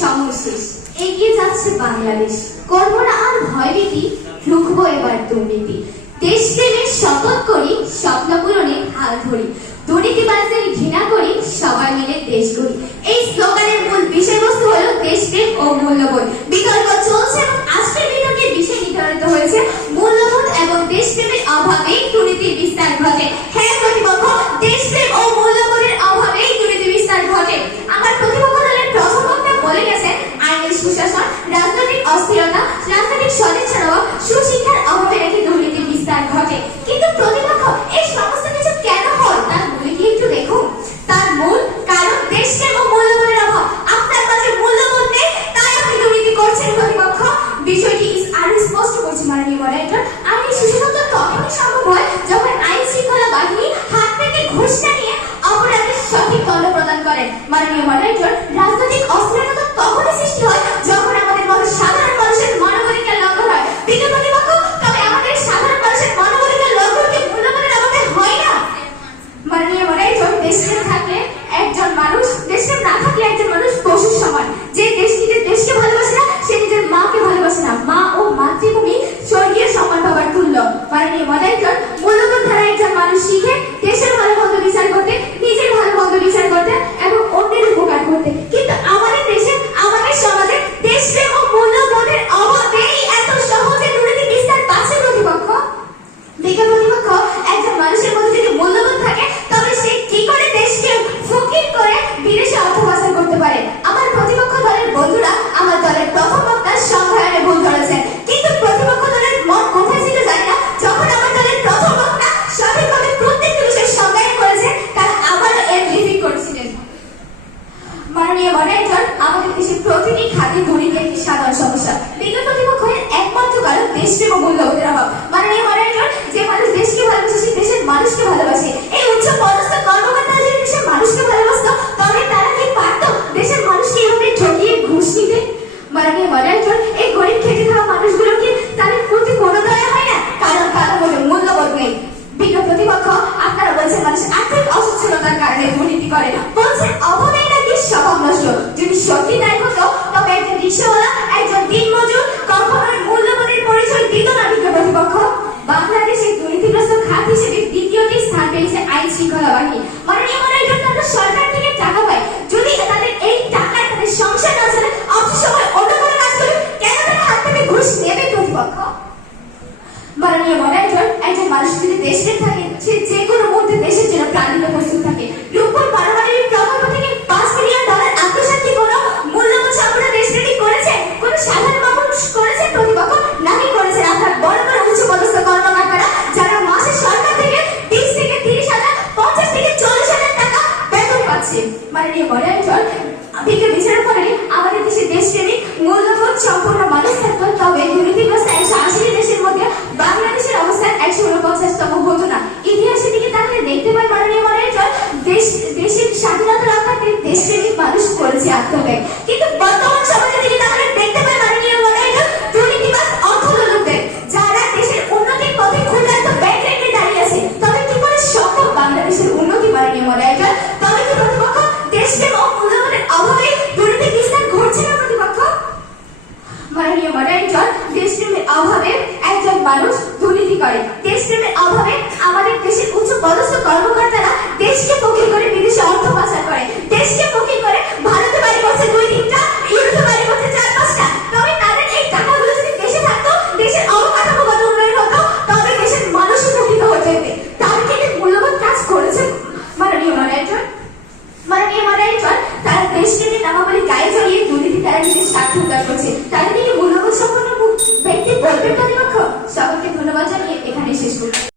সময় শেষ, এগিয়ে যাচ্ছে বাংলাদেশ। করবো না আর ভয়ভীতি, রুখবো এবার দুর্নীতি। দেশপ্রেমের শপথ করি, স্বপ্ন পূরণে হাল ধরি। দুর্নীতিবাজদের ঘৃণা করি, সবাই মিলে দেশ গড়ি। এই স্লোগানের মূল বিষয়বস্তু হলো দেশপ্রেম ও মূল্যবোধ। বিতর্ক চলছে এবং আজকের বিতর্কের বিষয় নির্ধারিত হয়েছে মূল্যবোধ এবং দেশপ্রেমের অভাবেই দুর্নীতির বিস্তার ঘটে। হ্যাঁ প্রতিপক্ষ, দেশপ্রেম ও মূল্যবোধের অভাবেই দুর্নীতির বিস্তার ঘটে। আমার প্রতিপক্ষ দলের প্রথম বক্তা বলে গেছেন আইনের সুশাসন, রাজনৈতিক অস্থিরতা, রাজনৈতিক সদিচ্ছা, সুশিক্ষার অভাবে নাকি দুর্নীতির বিস্তার ঘটে। কিন্তু প্রতিপক্ষ, এই সমস্ত কিছু কেন হয় তার মূলে কি একটু দেখুন। তার মূল কারণ দেশপ্রেম ও মূল্যবোধের অভাব। আপনার কাছে মূল্যবোধ নেই, তাই আপনি দুর্নীতি করছেন প্রতিপক্ষ। বিষয়টি আরো স্পষ্ট করছে মাননীয় মডারেটর। আইনের সুশাসন তখনই সম্ভব হয় যখন আইন শৃঙ্খলা বাহিনী হাত থেকে ঘুষ না নিয়ে অপরাধের সঠিক দণ্ড প্রদান করেন। মাননীয় মডারেটর, রাজনৈতিক অস্থিরতা তখনই সৃষ্টি হয় যখন আমাদের মতো সাধারণ মানুষের মানবাধিকার লঙ্ঘন হয়। বিজ্ঞ প্রতিপক্ষ, তবে আমাদের সাধারণ মানুষের মানবাধিকার লঙ্ঘন কি মূল্যবোধের অভাবে হয় না? মাননীয় মডারেটর, দেশপ্রেম থাকলে একজন মানুষ, দেশপ্রেম না থাকলে একজন মানুষ পশুর সমান। যে নিজের দেশকে ভালোবাসে না, সে নিজের মাকে ভালোবাসে না। মা ও মাতৃভূমি স্বর্গীয় সমান বাবার তুল্য। মাননীয় মডারেটর, মূল্যবোধ ধারা একজন মানুষ শিখে দেশের ভালো মন্দ বিচার করতে, নিজের ভালো মন্দ বিচার করতে এবং অন্যের উপকার করতে। কিন্তু আমাদের দেশে, আমাদের সমাজে দেশপ্রেম ও মূল্যবোধের অভাবেই এত সহজে দুর্নীতি বিস্তার পাচ্ছে প্রতিপক্ষ। বিজ্ঞ প্রতিপক্ষ, একজন মানুষের মধ্যে যদি মূল্যবোধ থাকে তবে সে কি করে দেশকে ফকির করে বিদেশে অর্থ পাচার করতে পারে? আমার প্রতিপক্ষ দলের বন্ধুরা আমার দলের প্রথম বক্তার সংজ্ঞায়নে ভুল ধরেছেন। কিন্তু প্রতিপক্ষ দলের মন কোথায় ছিল জানি না। যখন আমার দলের প্রথম বক্তা সঠিকভাবে প্রত্যেকটি বিষয় সংজ্ঞায়ন করেছেন, তারা আবারও এর লিভিং করেছিলেন। মাননীয় মডারেটর, আমাদের দেশে প্রতিটি খাতে দুর্নীতি একটি সাধারণ সমস্যা। বিজ্ঞ প্রতিপক্ষের একমাত্র কারণ দেশপ্রেম ও মূল্যবোধের অভাব। মাননীয় মডারেটর, যে মানুষ দেশকে ভালোবাসে সে দেশের মানুষকে ভালোবাসে। এই উচ্চ পদস্থ কর্মকর্তারা যদি দেশের মানুষকে ভালোবাসতো তবে তারা কি পারত দেশের মানুষকে এভাবে ঠকিয়ে ঘুষ নিতে? মাননীয় মডারেটর, এই গরিব খেটে খাওয়া মানুষগুলো কি তাদের প্রতি কোনো দয়া হয় না? কারণ তাদের মধ্যে মূল্যবোধ নেই। বিজ্ঞ প্রতিপক্ষ, আপনারা বলছেন মানুষ আর্থিক অসচ্ছলতার কারণে দুর্নীতি করে, বলছেন অভাবেই নাকি স্বভাব নষ্ট। যদি সত্যি তাই হতো তবে একজন রিক্সাওয়ালা, একজন দিনমজুর কখনোই মূল্যবোধের পরিচয় দিত না। বিজ্ঞ প্রতিপক্ষ, বাংলাদেশের দুর্নীতিগ্রস্ত খাত হিসেবে দ্বিতীয়টি স্থান পেয়েছে আইন শৃঙ্খলা বাহিনী। মাননীয় মডারেটর, তারা সরকার থেকে টাকা পায়, যদি তাদের এই টাকায় তাদের সংসার না চলে, অবসর সময় অন্য কোনো কাজ করে, কেন তারা হাত থেকে ঘুষ নেবে প্রতিপক্ষ? মাননীয় মডারেটর, একজন মানুষ যদি দেশপ্রেম থাকে সে যে কোনো মুহূর্তে দেশের জন্য প্রাণ দিতে প্রস্তুত থাকে। রূপপুর পারমাণবিক প্রকল্প থেকে $5 মিলিয়ন আত্মসাৎ কি কোনো মূল্যবোধ সম্পন্ন দেশপ্রেমিক করেছে? কোন সাধারণ মানুষ করেছে প্রতিপক্ষ? নাকি করেছে আপনার বড় বড় উচ্চ পদস্থ কর্মকর্তারা, যারা মাসে সরকার থেকে 20 থেকে 30,000, 50 থেকে 40,000 টাকা বেতন পাচ্ছে। মাননীয় মডারেটর, বিজ্ঞ বিচার করে আমাদের দেশে দেশপ্রেমিক মূল্যবোধ সম্পন্ন মানুষ থাকতো তবে দুর্নীতিগ্রস্ত 180 দেশের মধ্যে বাংলাদেশের অবস্থান 149তম হতো না। ইতিহাসের দিকে তাহলে দেখতে পাই মাননীয় মডারেটর, দেশের স্বাধীনতা রক্ষার্থে দেশপ্রেমিক মানুষ করেছে আত্মত্যাগ। কিন্তু বর্তমান সমাজের দিকে তাহলে দেখতে পাই মাননীয় মডারেটর, দুর্নীতিবাজ অর্থলোলুপদের, যারা দেশের উন্নতির পথে ক্ষুধার্ত ব্যাংক রেখে দাঁড়িয়ে আছে। তবে কি করে সম্ভব বাংলাদেশের উন্নতি? মাননীয় মডারেটর, তবে কি প্রতিপক্ষ দেশপ্রেম ও মূল্যবোধের অভাবে দুর্নীতি বিস্তার ঘটছে না প্রতিপক্ষ? মাননীয় মডারেটর, দেশপ্রেমের অভাবে একজন মানুষ দুর্নীতি করে। দেশপ্রেমের অভাবে আমাদের দেশের উচ্চ পদস্থ কর্মকর্তারা দেশকে ফকির করে বিদেশে অর্থ পাচার করে। দেশকে ফকির করে ভারতে বাড়ি করছে 2-3টা, ইউরোপে বাড়ি করছে 4-5টা। তবে তাদের এই টাকাগুলো যদি দেশে থাকতো, দেশের অবকাঠামোগত উন্নয়ন হতো, তবে দেশের মানুষ উপকৃত হতে যেত। তার কি মূল্যবোধ কাজ করেছে? মাননীয় মডারেটর, মাননীয় মডারেটর, তারা দেশপ্রেমের নামাবলী গায়ে জড়িয়ে দুর্নীতি তারা নিজের স্বার্থ উদ্ধার করছে। তাদের কি মূল্যবোধ সম্পন্ন ব্যক্তি বলবেন প্রতিপক্ষ? সকলকে ধন্যবাদ জানিয়ে এখানে শেষ করছি।